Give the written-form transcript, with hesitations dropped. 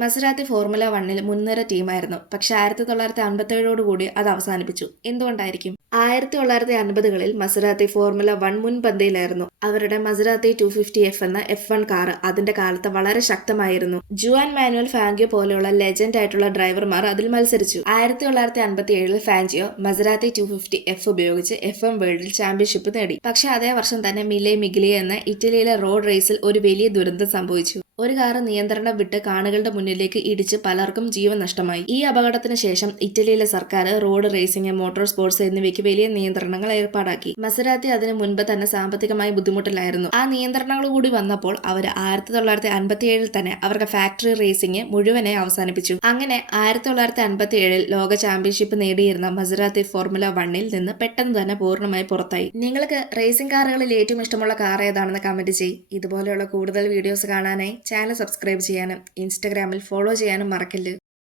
മസരാത്തി formula 1-ൽ മുൻനിര ടീമായിരുന്നു. പക്ഷെ 1957 അത് അവസാനിപ്പിച്ചു. എന്തുകൊണ്ടായിരിക്കും? 1950-കളിൽ മസരാത്തി ഫോർമുല 1 മുൻപന്തിയിലായിരുന്നു. അവരുടെ മസരാത്തി 250F എന്ന F1 കാർ അതിന്റെ കാലത്ത് വളരെ ശക്തമായിരുന്നു. ജുവാൻ മാനുവൽ ഫാങ്കിയോ പോലെയുള്ള ലെജൻഡ് ആയിട്ടുള്ള ഡ്രൈവർമാർ അതിൽ മത്സരിച്ചു. 1957-ൽ ഫാഞ്ചിയോ മസരാത്തി 250F ഉപയോഗിച്ച് FM വേൾഡിൽ ചാമ്പ്യൻഷിപ്പ് നേടി. പക്ഷെ അതേ വർഷം തന്നെ മിലെ മിഗ്ലിയ എന്ന ഇറ്റലിയിലെ റോഡ് റേസിൽ ഒരു വലിയ ദുരന്തം സംഭവിച്ചു. ഒരു കാർ നിയന്ത്രണം വിട്ട് കാണികളുടെ മുന്നിലേക്ക് ഇടിച്ച് പലർക്കും ജീവൻ നഷ്ടമായി. ഈ അപകടത്തിന് ശേഷം ഇറ്റലിയിലെ സർക്കാർ റോഡ് റേസിംഗ്, മോട്ടോർ സ്പോർട്സ് എന്നിവയ്ക്ക് വലിയ നിയന്ത്രണങ്ങൾ ഏർപ്പാടാക്കി. മസരാത്തി അതിനു മുൻപ് തന്നെ സാമ്പത്തികമായി ബുദ്ധിമുട്ടിലായിരുന്നു. ആ നിയന്ത്രണങ്ങൾ കൂടി വന്നപ്പോൾ അവർ 1957-ൽ തന്നെ അവരുടെ ഫാക്ടറി റേസിംഗ് മുഴുവനായി അവസാനിപ്പിച്ചു. അങ്ങനെ 1957-ൽ ലോക ചാമ്പ്യൻഷിപ്പ് നേടിയിരുന്ന മസരാത്തി ഫോർമുല 1-ൽ നിന്ന് പെട്ടെന്ന് തന്നെ പൂർണ്ണമായി പുറത്തായി. നിങ്ങൾക്ക് റേസിംഗ് കാറുകളിൽ ഏറ്റവും ഇഷ്ടമുള്ള കാർ ഏതാണെന്ന് കമന്റ് ചെയ്യ്. ഇതുപോലെയുള്ള കൂടുതൽ വീഡിയോസ് കാണാനായി ചാനൽ സബ്സ്ക്രൈബ് ചെയ്യാനും ഇൻസ്റ്റഗ്രാമിൽ ഫോളോ ചെയ്യാനും മറക്കല്ല്.